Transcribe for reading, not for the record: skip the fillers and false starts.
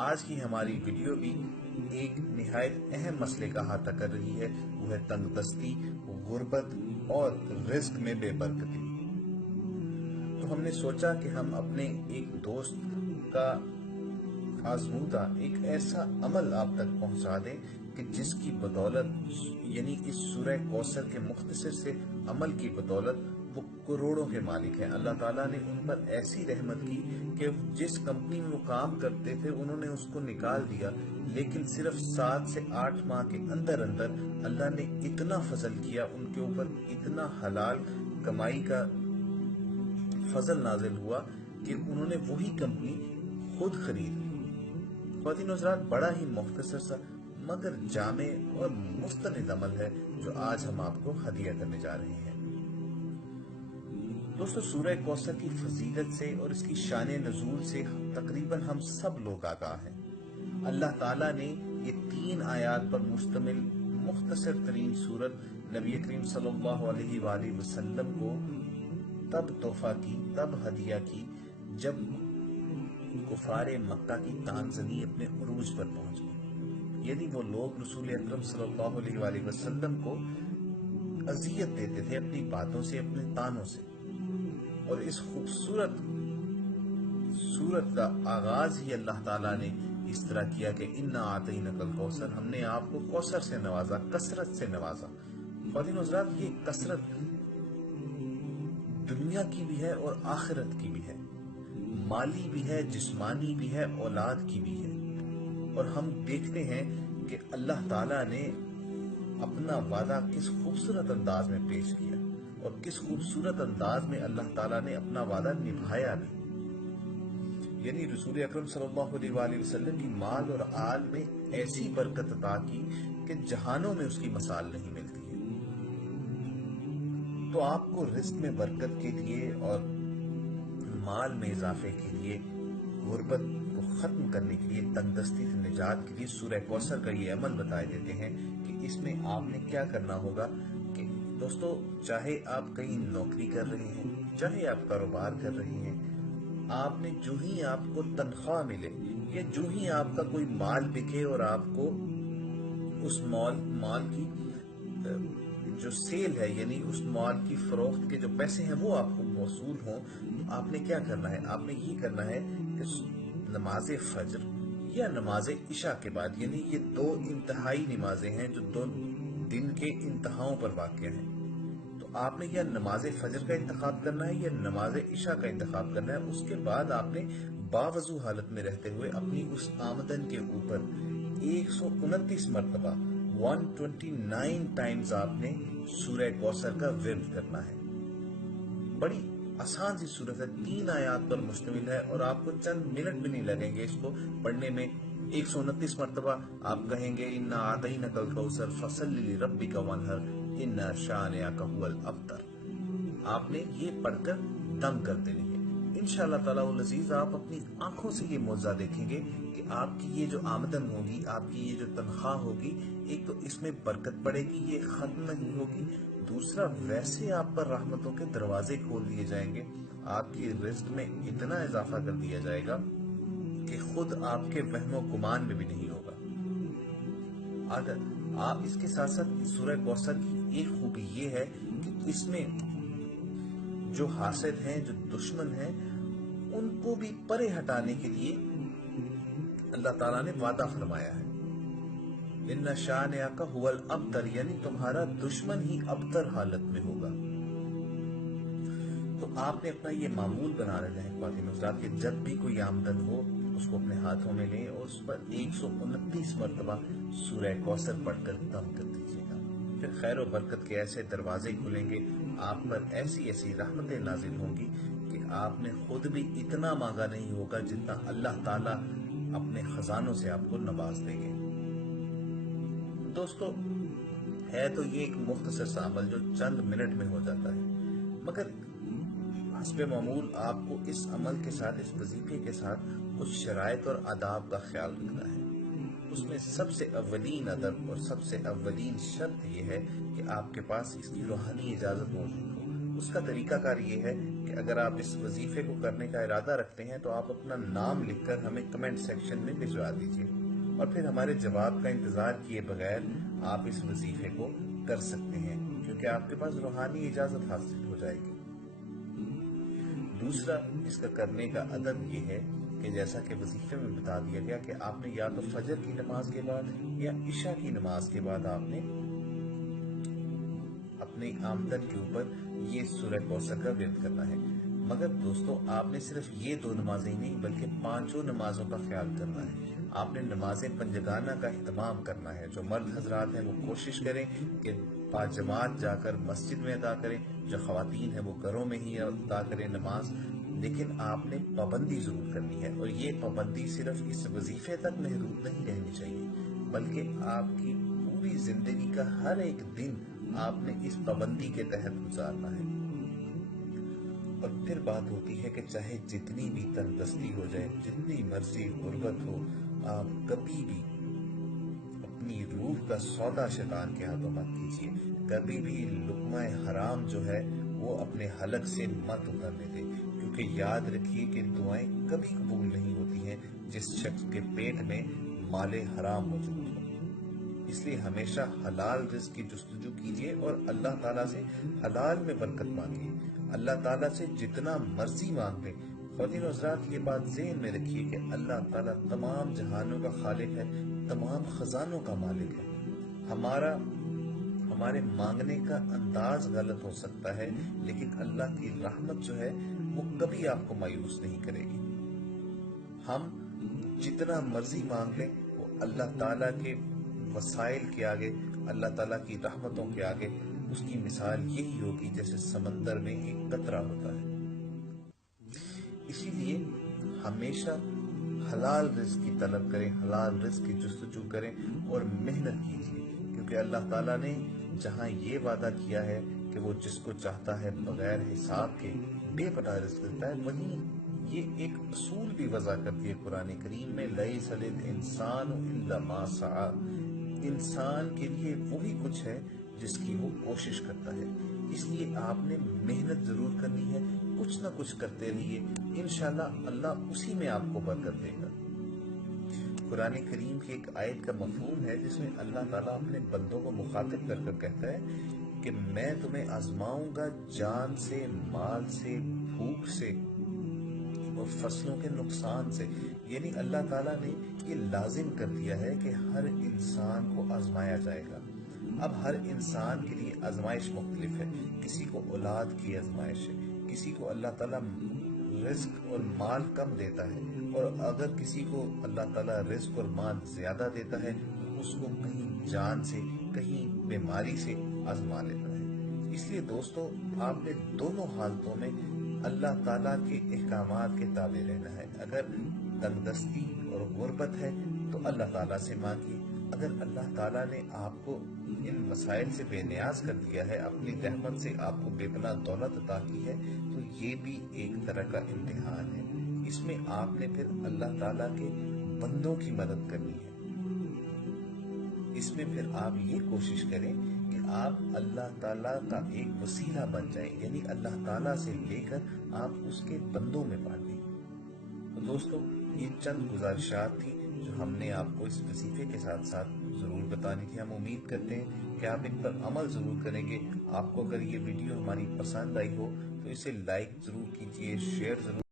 آج کی ہماری ویڈیو بھی ایک نہایت اہم مسئلے کا احاطہ کر رہی ہے، وہ ہے تنگ دستی، غربت اور رزق میں بے برکتی۔ تو ہم نے سوچا کہ ہم اپنے ایک دوست کا آزمودہ ایک ایسا عمل آپ تک پہنچا دیں کہ جس کی بدولت یعنی اس سورہ کوثر کے مختصر سے عمل کی بدولت وہ کروڑوں کے مالک ہیں۔ اللہ تعالیٰ نے ان پر ایسی رحمت کی کہ جس کمپنی میں وہ کام کرتے تھے انہوں نے اس کو نکال دیا، لیکن صرف 7 سے 8 ماہ کے اندر اللہ نے اتنا فضل کیا ان کے اوپر، اتنا حلال کمائی کا فضل نازل ہوا کہ انہوں نے وہی کمپنی خود خرید لی۔ خواتین و حضرات، بڑا ہی مختصر سا مگر جامع اور مستند عمل ہے جو آج ہم آپ کو ہدیہ کرنے جا رہے ہیں۔ دوستو، سورہ کوثر کی فضیلت سے اور اس کی شان نزول سے تقریباً ہم سب لوگ آگاہ ہیں۔ اللہ تعالیٰ نے یہ 3 آیات پر مشتمل مختصر ترین سورت نبی کریم صلی اللہ علیہ وآلہ وسلم کو تب تحفہ کی، تب ہدیہ کی جب کفار مکہ کی تانزنی اپنے عروج پر پہنچ گئی، یعنی وہ لوگ رسول اکرم صلی اللہ علیہ وآلہ وسلم کو اذیت دیتے تھے اپنی باتوں سے، اپنے طعنوں سے، اور اس خوبصورت سورت کا آغاز ہی اللہ تعالیٰ نے اس طرح کیا کہ اِنَّا أَعْطَيْنَاكَ الْكَوْثَرَ، ہم نے آپ کو کوثر سے نوازا، کثرت سے نوازا۔ خواتین و حضرات، یہ کثرت دنیا کی بھی ہے اور آخرت کی بھی ہے، مالی بھی ہے، جسمانی بھی ہے، اولاد کی بھی ہے۔ اور ہم دیکھتے ہیں کہ اللہ تعالیٰ نے اپنا وعدہ کس خوبصورت انداز میں پیش کیا اور کس خوبصورت انداز میں اللہ تعالیٰ نے اپنا وعدہ نبھایا بھی، یعنی رسول اکرم صلی اللہ علیہ وآلہ وسلم کی مال اور آل میں ایسی برکت عطا کی کہ جہانوں میں اس کی مثال نہیں ملتی ہے۔ تو آپ کو رزق میں برکت کے لیے اور مال میں اضافے کے لیے، غربت کو ختم کرنے کے لیے، تنگ دستی سے نجات کے لیے سورہ کوثر کا یہ عمل بتائے دیتے ہیں کہ اس میں آپ نے کیا کرنا ہوگا۔ کہ دوستو، چاہے آپ کہیں نوکری کر رہے ہیں، چاہے آپ کاروبار کر رہے ہیں، آپ نے جو ہی آپ کو تنخواہ ملے یا جو ہی آپ کا کوئی مال بکے اور آپ کو اس مال کی جو سیل ہے، یعنی اس مال کی فروخت کے جو پیسے ہیں وہ آپ کو موصول ہوں، تو آپ نے کیا کرنا ہے؟ آپ نے یہ کرنا ہے کہ نماز فجر یا نماز عشاء کے بعد، یعنی یہ 2 انتہائی نمازیں ہیں جو 2 دن کے انتہاؤں پر واقع ہیں، تو آپ نے یا نماز فجر کا انتخاب کرنا ہے یا نماز عشاء کا انتخاب کرنا ہے۔ اس کے بعد آپ نے باوضو حالت میں رہتے ہوئے اپنی اس آمدن کے اوپر 129 مرتبہ 129 ٹائمز آپ نے سورہ کوثر کا ورد کرنا ہے۔ بڑی آسان سی صورت ہے، 3 آیات پر مشتمل ہے اور آپ کو چند منٹ بھی نہیں لگیں گے اس کو پڑھنے میں۔ 129 مرتبہ آپ کہیں گے اِنَّا أَعْطَيْنَاكَ الْكَوْثَرَ فَصَلِّ لِرَبِّكَ وَانْحَرْ إِنَّ شَانِئَكَ هُوَ الْأَبْتَرُ، آپ نے یہ پڑھ کر دم کر دینی ہے۔ انشاءاللہ تعالیٰ العزیز آپ اپنی آنکھوں سے یہ معجزہ دیکھیں گے کہ آپ کی یہ جو آمدن ہوگی، آپ کی یہ جو تنخواہ ہوگی، ایک تو اس میں برکت پڑے گی، یہ ختم نہیں ہوگی، دوسرا ویسے آپ پر رحمتوں کے دروازے کھول دیے جائیں گے، آپ کی رزق میں اتنا اضافہ کر دیا جائے گا کہ خود آپ کے وہم و گمان میں بھی نہیں ہوگا۔ اگر آپ اس کے ساتھ ساتھ سورہ کوثر کی ایک خوبی یہ ہے کہ اس میں جو حاسد ہیں، جو دشمن ہیں، ان کو بھی پرے ہٹانے کے لیے اللہ تعالیٰ نے وعدہ فرمایا ہے، اِنَّ شَانِئَكَ هُوَ الْأَبْتَرُ، یعنی تمہارا دشمن ہی ابتر حالت میں ہوگا۔ تو آپ نے اپنا یہ معمول بنا لینا ہے خواتین و حضرات کہ جب بھی کوئی آمدن ہو اس کو اپنے ہاتھوں میں لیں اور اس پر 129 مرتبہ سورہ کوثر پڑھ کر دم کر دیجیے گا، پھر خیر و برکت کے ایسے دروازے کھلیں گے، آپ پر ایسی ایسی رحمتیں نازل ہوں گی کہ آپ نے خود بھی اتنا مانگا نہیں ہوگا جتنا اللہ تعالیٰ اپنے خزانوں سے آپ کو نواز دیں گے۔ دوستو، ہے تو یہ ایک مختصر سا عمل جو چند منٹ میں ہو جاتا ہے، مگر حسب معمول آپ کو اس عمل کے ساتھ، اس وظیفے کے ساتھ کچھ شرائط اور آداب کا خیال رکھنا ہے۔ اس میں سب سے اولین ادب اور سب سے اولین شرط یہ ہے کہ آپ کے پاس اس کی روحانی اجازت موجود ہو۔ اس کا طریقہ کار یہ ہے کہ کہ اگر آپ اس وظیفے کو کرنے کا ارادہ رکھتے ہیں تو آپ اپنا نام لکھ کر ہمیں کمنٹ سیکشن میں بھجوا دیجیے، اور پھر ہمارے جواب کا انتظار کیے بغیر آپ اس وظیفے کو کر سکتے ہیں، کیونکہ آپ کے پاس روحانی اجازت حاصل ہو جائے گی۔ دوسرا اس کا کرنے کا ادب یہ ہے کہ جیسا کہ وظیفے میں بتا دیا گیا کہ آپ نے یا تو فجر کی نماز کے بعد یا عشاء کی نماز کے بعد آپ نے اپنی آمدن کے اوپر یہ سورہ کوثر کا ورد کرنا ہے۔ مگر دوستو، آپ نے صرف یہ 2 نمازیں نہیں بلکہ 5 نمازوں کا خیال کرنا ہے۔ آپ نے نماز پنجگانہ کا اہتمام کرنا ہے۔ جو مرد حضرات ہیں وہ کوشش کریں کہ باجماعت جا کر مسجد میں ادا کریں، جو خواتین ہیں وہ گھروں میں ہی ادا کریں نماز، لیکن آپ نے پابندی ضرور کرنی ہے، اور یہ پابندی صرف اس وظیفے تک محدود نہیں رہنی چاہیے، بلکہ آپ کی پوری زندگی کا ہر ایک دن آپ نے اس پابندی کے تحت گزارنا ہے۔ اور پھر بات ہوتی ہے کہ چاہے جتنی بھی تندرستی ہو جائے، جتنی مرضی غربت ہو، آپ کبھی بھی اپنی روح کا سودا شیطان کے ہاتھوں مت کیجیے۔ کبھی بھی لقمہ حرام جو ہے وہ اپنے حلق سے مت اترنے دیں، کیونکہ یاد رکھیے کہ دعائیں کبھی قبول نہیں ہوتی ہیں جس شخص کے پیٹ میں مال حرام موجود ہو۔ اس لیے ہمیشہ حلال رزق کی جستجو کیجیے اور اللہ تعالیٰ سے حلال میں برکت مانگیے۔ اللہ تعالیٰ سے جتنا مرضی مانگ لیں۔ خواتین و حضرات، یہ بات ذہن میں رکھیے کہ اللہ تعالیٰ تمام جہانوں کا خالق ہے، تمام خزانوں کا مالک ہے۔ ہمارے مانگنے کا انداز غلط ہو سکتا ہے، لیکن اللہ کی رحمت جو ہے وہ کبھی آپ کو مایوس نہیں کرے گی۔ ہم جتنا مرضی مانگ لیں، وہ اللہ تعالیٰ کے وسائل کے آگے، اللہ تعالیٰ کی رحمتوں کے آگے اس کی مثال یہی ہوگی جیسے سمندر میں ایک قطرہ ہوتا ہے۔ اسی لیے ہمیشہ حلال رزق کی طلب کریں، حلال رزق کی جستجو کریں اور محنت کیجیے، کیونکہ اللہ تعالیٰ نے جہاں یہ وعدہ کیا ہے کہ وہ جس کو چاہتا ہے بغیر حساب کے بے پناہ رزق دیتا ہے، وہیں یہ ایک اصول بھی وضع کر دیا قرآن کریم میں، لَيْسَ لِلْإِنسَانُ إِلَّا مَا سَعَىٰ، انسان کے لیے وہی کچھ ہے جس کی وہ کوشش کرتا ہے۔ اس لیے آپ نے محنت ضرور کرنی ہے، کچھ نہ کچھ کرتے رہیے، انشاءاللہ اللہ اسی میں آپ کو برکت دے گا۔ قرآن کریم کی ایک آیت کا مفہوم ہے جس میں اللہ تعالیٰ اپنے بندوں کو مخاطب کر کر کہتا ہے کہ میں تمہیں آزماؤں گا جان سے، مال سے، بھوک سے اور فصلوں کے نقصان سے۔ یعنی اللہ تعالیٰ نے یہ لازم کر دیا ہے کہ ہر انسان کو آزمایا جائے گا۔ اب ہر انسان کے لیے آزمائش مختلف ہے، کسی کو اولاد کی آزمائش ہے، کسی کو اللہ تعالیٰ رزق اور مال کم دیتا ہے، اور اگر کسی کو اللہ تعالیٰ رزق اور مال زیادہ دیتا ہے تو اس کو کہیں جان سے، کہیں بیماری سے آزما لیتا ہے۔ اس لیے دوستو، آپ نے دونوں حالتوں میں اللہ تعالیٰ کے احکامات کے تابع رہنا ہے۔ اگر تنگدستی اور غربت ہے تو اللہ تعالیٰ سے مانگیے۔ اگر اللہ تعالیٰ نے آپ کو ان مسائل سے بے نیاز کر دیا ہے، اپنی رحمت سے آپ کو بے پناہ دولت عطا کی ہے، تو یہ بھی ایک طرح کا امتحان ہے۔ اس میں آپ نے پھر اللہ تعالیٰ کے بندوں کی مدد کرنی ہے۔ اس میں پھر آپ یہ کوشش کریں کہ آپ اللہ تعالیٰ کا ایک وسیلہ بن جائیں، یعنی اللہ تعالیٰ سے لے کر آپ اس کے بندوں میں بانٹیں۔ تو دوستو، یہ چند گزارشات تھی جو ہم نے آپ کو اس وظیفے کے ساتھ ساتھ ضرور بتانی تھی۔ ہم امید کرتے ہیں کہ آپ ان پر عمل ضرور کریں گے۔ آپ کو اگر یہ ویڈیو ہماری پسند آئی ہو تو اسے لائک ضرور کیجیے، شیئر ضرور